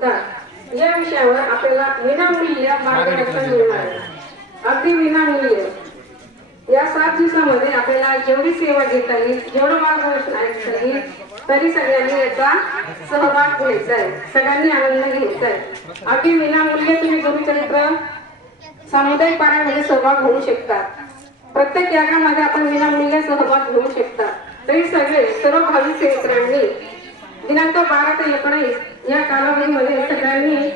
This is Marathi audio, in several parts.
होतात या विषयावर आपल्याला विनामूल्य मार्गदर्शन मिळणार आहे. अगदी विनामूल्य. या 7 दिवसामध्ये आपल्याला जेवढी सेवा घेता येईल, जेवढं मार्गदर्शन ऐकता येईल, तरी सगळ्यांनी याचा सहभाग घ्यायचा आहे. सगळ्यांनी आनंद घ्यायचा आहे. अगदी विनामूल्य तुम्ही गुरुचरित्र सामुदायिक पारायणामध्ये सहभाग घेऊ शकता. प्रत्येक यागामध्ये आपण विनामूल्य सहभाग घेऊ शकता. तरी सर्व भाविक सेवकांनी दिनांक 12 ते 19 या कालावधीमध्ये सगळ्यांनी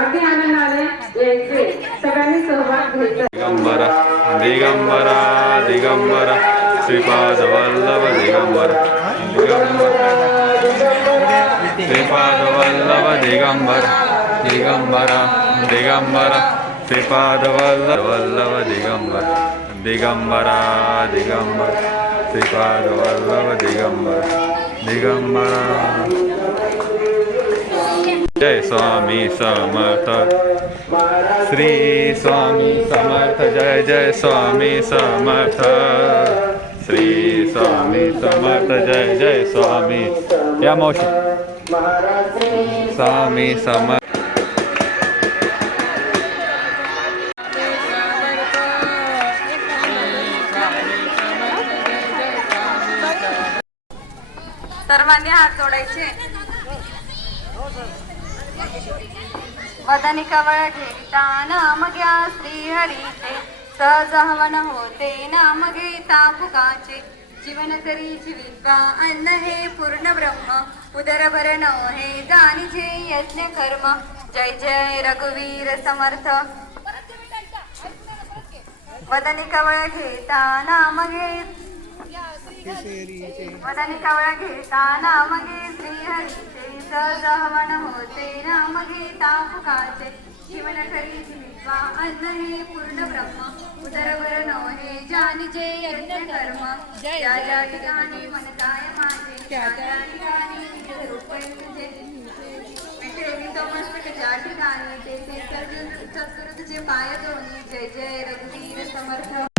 अगदी आनंदाने यायचे. सगळ्यांनी सहभाग घ्यायचा. दिगंबरा दिगंबरा दिगंबरा श्रीपाद वल्लभ दिगंबरा दिगंबरा श्रीपाद वल्लभ दिगंबरा दिगंबरा दिगंबरा श्रीपाद वल्लभ दिगंबरा दिगंबरा दिगंबरा श्रीपाद वल्लभ दिगंबरा दिगंबरा. जय स्वामी समर्थ. श्री स्वामी समर्थ. जय जय स्वामी समर्थ. श्री स्वामी समर्थ. जय जय स्वामी. या मावशी स्वामी समर्थ. सर्वांनी हात जोडायचे. वदनी कवळ घेता नाम घ्या श्री हरीचे, सहज हवन होते नाम घेता फुकाचे. जीवन तरी जीविका अन्न हे पूर्ण ब्रह्म, उदर भरण हे जाणीचे यज्ञ कर्म. जय जय रघुवीर समर्थ. वदनी कवळ घेता नाम वदनी कवळ घेता नाम घे श्री हरीचे, सहज हवन होते नाम घेता फुकाचे. जीवन करी जीवित्वा अन्न हे पूर्ण ब्रह्म, उदर भरण हे जाणीचे यज्ञ कर्म. ज्या ज्या ठिकाणी मनताय माझे, त्या त्या ठिकाणी निज रूप तुझे. ज्या ठिकाणी ते सद्गुरु तुझे पाय दोन्ही. जय जय रघुवीर समर्थ.